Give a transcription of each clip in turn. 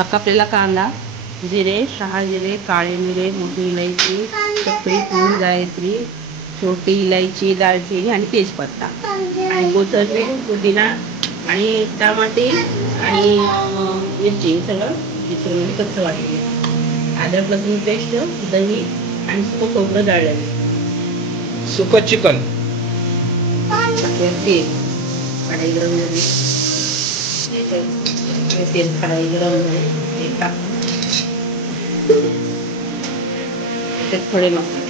हा कापलेला कांदा, जिरे, 6 जिरे, काळे मिरे, मोठी इलायची, चक्री, पूड, जायत्री, छोटी इलायची, दालचिनी आणि तेजपत्ता आणि कोथिंबीर, पुदिना आणि टमाटे आणि मिरची सगळं मिक्सरमध्ये कच्चं वाटलेलं, अद्रक लसूण पेस्ट, दही आणि सुकं खोबरं दळलेलं, सुकं चिकन. तेल कढई गरम झाली, तेल कढई गरम झाली, तेल टाक, त्यात थोडे मसाले,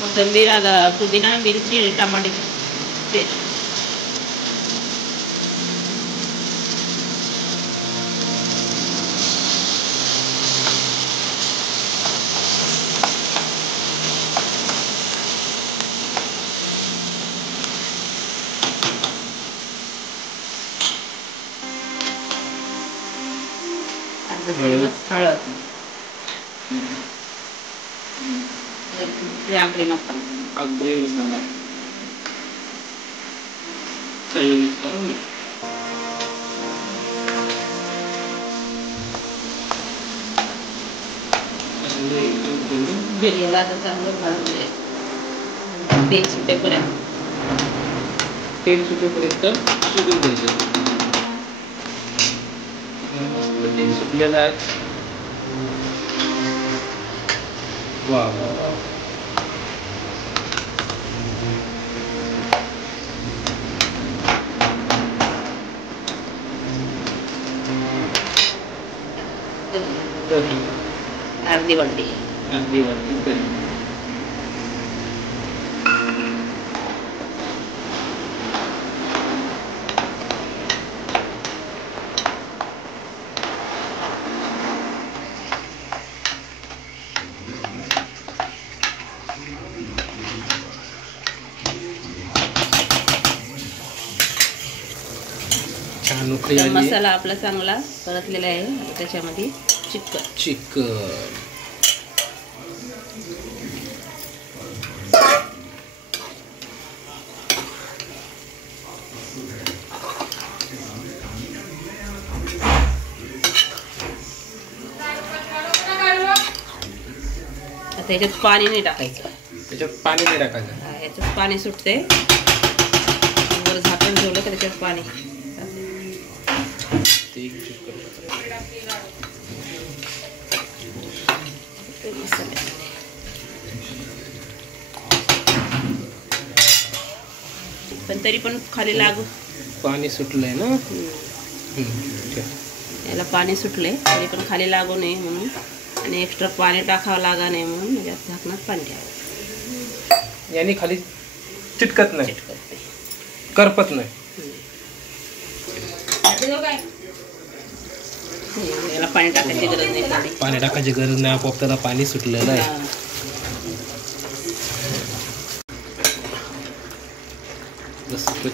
कोथिंबीर, पुदिना, मिरची आणि टमाट्याची पेस्ट, हळद, आगरी मसाला, बिर्याला चांगलं भाजले, तेल सुटेपर्यंत, तेल सुटेपर्यंत शिजून द्यायचं. मस्त तेल सुटलेलं आहे. वा अर्धी वाटी छान उकळी आली. मसाला आपला चांगला परतलेला आहे, त्याच्यामध्ये चिकन आता याच्यात पाणी नाही टाकायचं, याच्यात पाणी सुटते, वर झाकण ठेवलं तर त्याच्यात पाणी पण तरी पण खाली लागू पाणी सुटलंय ना, याला पाणी सुटले तरी पण खाली लागू नये म्हणून आणि एक्स्ट्रा पाणी टाकावं लागा नाही म्हणून याच्यात झाकणात पाणी ठेवावं, याने खाली चिटकत नाही, करपत नाही. याला पाणी टाकायची गरज नाही, पाणी टाकायची गरज नाही, आपोआप त्याला पाणी सुटलेलं आहे.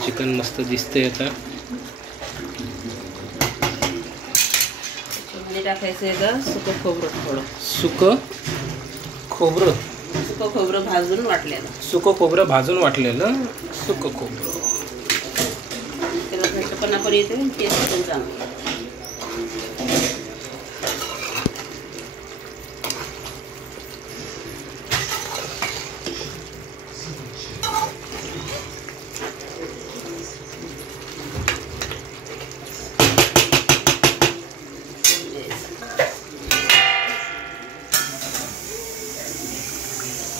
चिकन मस्त दिसतंय आता. टाकायचं सुकं खोबरं, थोडं सुकं खोबरं सुकं खोबरं भाजून वाटलेलं. सुकं खोबरं भाजून वाटलेलं सुकं खोबरं. त्याला घट्टपणा पण येते आणि टेस्ट पण चांगली.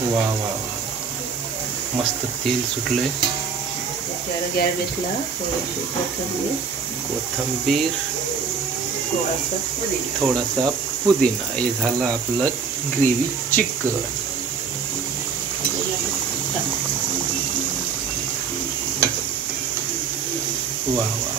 वा वा वा, मस्त तेल सुटलंय. त्याला गॅरबेसला थोडीशी कोथिंबीर, थोडासा पुदिना. थोडासा पुदिना. हे झालं आपलं ग्रेव्ही चिकन. वा वा,